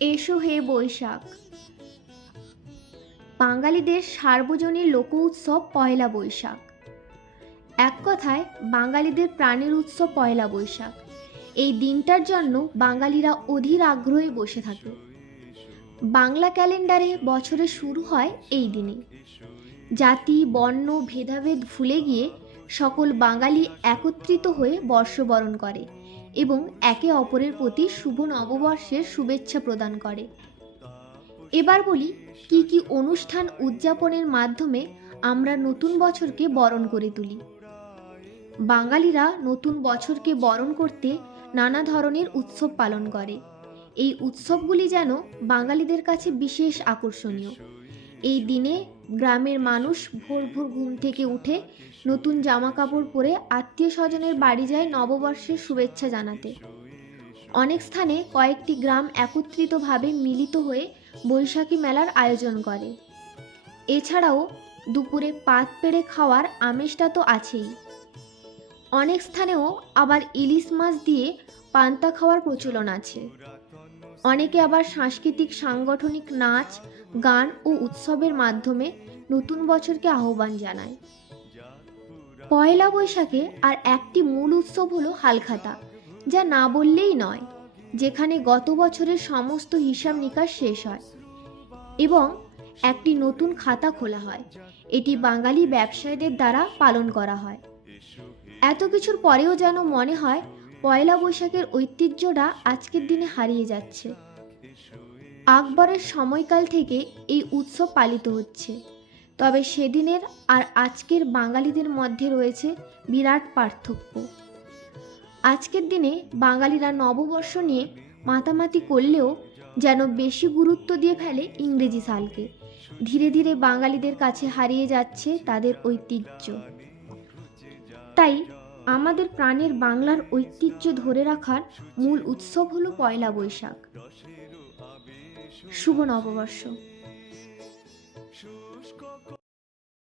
এসো হে বৈশাখ। বাঙালিদের সার্বজনীন লোক উৎসব পয়লা বৈশাখ। এক কথায়, বাঙালিদের প্রাণের উৎসব পয়লা বৈশাখ। এই দিনটার জন্য বাঙালিরা অধীর আগ্রহে বসে থাকে। বাংলা ক্যালেন্ডারে বছরের শুরু হয় এই দিনে। জাতি, বর্ণ, ভেদাভেদ ভুলে গিয়ে সকল বাঙালি একত্রিত হয়ে বর্ষবরণ করে। এবং একে অপরের প্রতি শুভ নববর্ষের শুভেচ্ছা প্রদান করে। এবার বলি, কি কি অনুষ্ঠান উদযাপনের মাধ্যমে আমরা নতুন বছরকে বরণ করে তুলি? বাঙালিরা নতুন বছরকে বরণ করতে নানা ধরনের উৎসব পালন করে। এই উৎসবগুলি যেন বাঙালিদের কাছে বিশেষ আকর্ষণীয়। এই দিনে গ্রামের মানুষ ভোর ভোর ঘুম থেকে উঠে নতুন জামা কাপড় পরে আত্মীয় স্বজনের বাড়ি যায় নববর্ষের শুভেচ্ছা জানাতে। অনেক স্থানে কয়েকটি গ্রাম একত্রিতভাবে মিলিত হয়ে বৈশাখী মেলার আয়োজন করে। এছাড়াও দুপুরে পাত পেড়ে খাওয়ার আমেজটা তো আছেই। অনেক স্থানেও আবার ইলিশ মাছ দিয়ে পান্তা খাওয়ার প্রচলন আছে। অনেকে আবার সাংস্কৃতিক, সাংগঠনিক নাচ, গান ও উৎসবের মাধ্যমে নতুন বছরকে আহ্বান জানায়। পয়লা বৈশাখে আর একটি মূল উৎসব হলো হালখাতা, যা না বললেই নয়, যেখানে গত বছরের সমস্ত হিসাব নিকাশ শেষ হয় এবং একটি নতুন খাতা খোলা হয়। এটি বাঙালি ব্যবসায়ীদের দ্বারা পালন করা হয়। এত কিছুর পরেও যেন মনে হয় পয়লা বৈশাখের ঐতিহ্যটা আজকের দিনে হারিয়ে যাচ্ছে। আকবরের সময়কাল থেকে এই উৎসব পালিত হচ্ছে। তবে সেদিনের আর আজকের বাঙালিদের মধ্যে রয়েছে বিরাট পার্থক্য। আজকের দিনে বাঙালিরা নববর্ষ নিয়ে মাতামাতি করলেও যেন বেশি গুরুত্ব দিয়ে ফেলে ইংরেজি সালকে। ধীরে ধীরে বাঙালিদের কাছে হারিয়ে যাচ্ছে তাদের ঐতিহ্য। তাই আমাদের প্রাণের বাংলার ঐতিহ্য ধরে রাখার মূল উৎসব হলো পয়লা বৈশাখ। শুভ নববর্ষ।